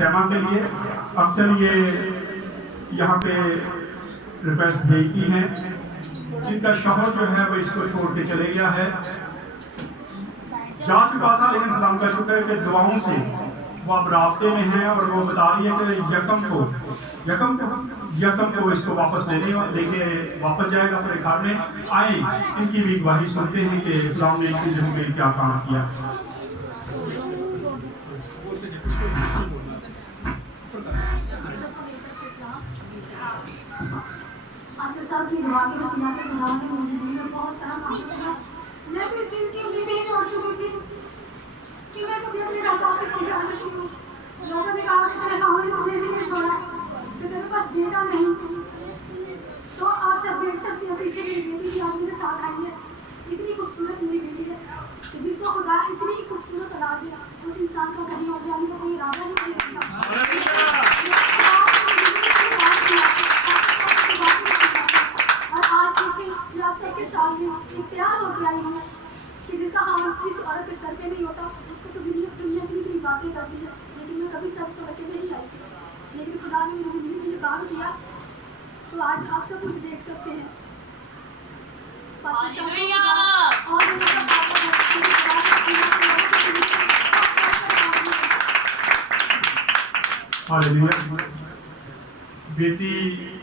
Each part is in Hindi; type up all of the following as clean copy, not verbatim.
सैमा के लिए अक्सर ये यहाँ पे रिक्वेस्ट भेजती हैं। इनका शौहर जो है वो इसको छोड़ के चले गया है, जा चुका था, लेकिन खुदा का शुक्र है कि दुआओं से वो अब राब्ते में है और वो बता रही है कि यकम को इसको वापस लेके वापस जाएगा अपने घर में। आए इनकी भी गवाही सुनते हैं कि खुदा ने इनकी जिंदगी में क्या काम किया। साहब की दुआ के वसीला से खुदा ने मेरी जिंदगी में बहुत सारा काम किया। मैं तो इस चीज़ की उम्मीद ही छोड़ चुकी थी कि मैं कभी अपने घर वापस नहीं जा सकती हूँ। लोगों ने कहा कि तेरे गाँव ने तुझे इसीलिए छोड़ा कि तेरे पास बेटा नहीं। तो आप सब देख सकते हैं पीछे मेरी बेटी भी आज मेरे साथ आई है। इतनी खूबसूरत मेरी बेटी है कि जिसको खुदा इतनी खूबसूरत बना दिया, उस इंसान का कहीं और जाने का कोई इरादा नहीं करता। सबके सामने तैयार होकर आई हूँ कि जिसका हाथ जिस औरत के सर पे नहीं होता उसको तो दुनिया इतनी बातें करती है, लेकिन मैं कभी सर सवर के नहीं आई थी। लेकिन खुदा ने मेरी जिंदगी में जो काम किया तो आज आप सब कुछ देख सकते हैं। बेटी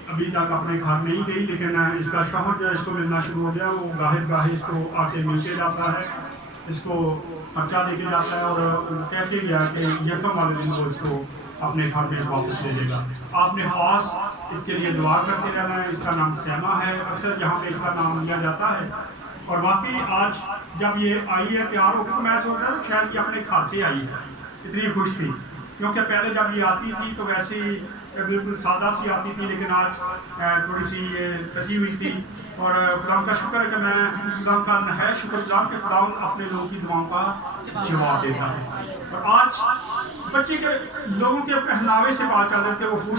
अभी तक अपने घर नहीं गई, लेकिन इसका शौहर जो इसको मिलना शुरू हो गया, वो गाहे इसको आके मिलके जाता है, इसको खर्चा लेके जाता है और कह के गया कि यकम वाले दिन वो इसको अपने घर में वापस ले लेगा। आपने खास इसके लिए दुआ करते रहना है। इसका नाम सैमा है, अक्सर यहाँ पे इसका नाम लिया जाता है। और वाकई आज जब ये आई है तैयार होकर, तो मैं सोच रहा था शायद ये अपने घर से आई है, इतनी खुश थी। क्योंकि पहले जब ये आती थी तो वैसे ही बिल्कुल सादा सी आती थी, लेकिन आज थोड़ी सी ये सजी हुई थी। और खुदा का शुक्र है कि मैं खुदा का है शुक्रगुजार कि खुदा अपने लोगों की दुआओं का जवाब देता है। और आज बच्चे के लोगों के पहनावे से बात चल रहे थे, वो खुश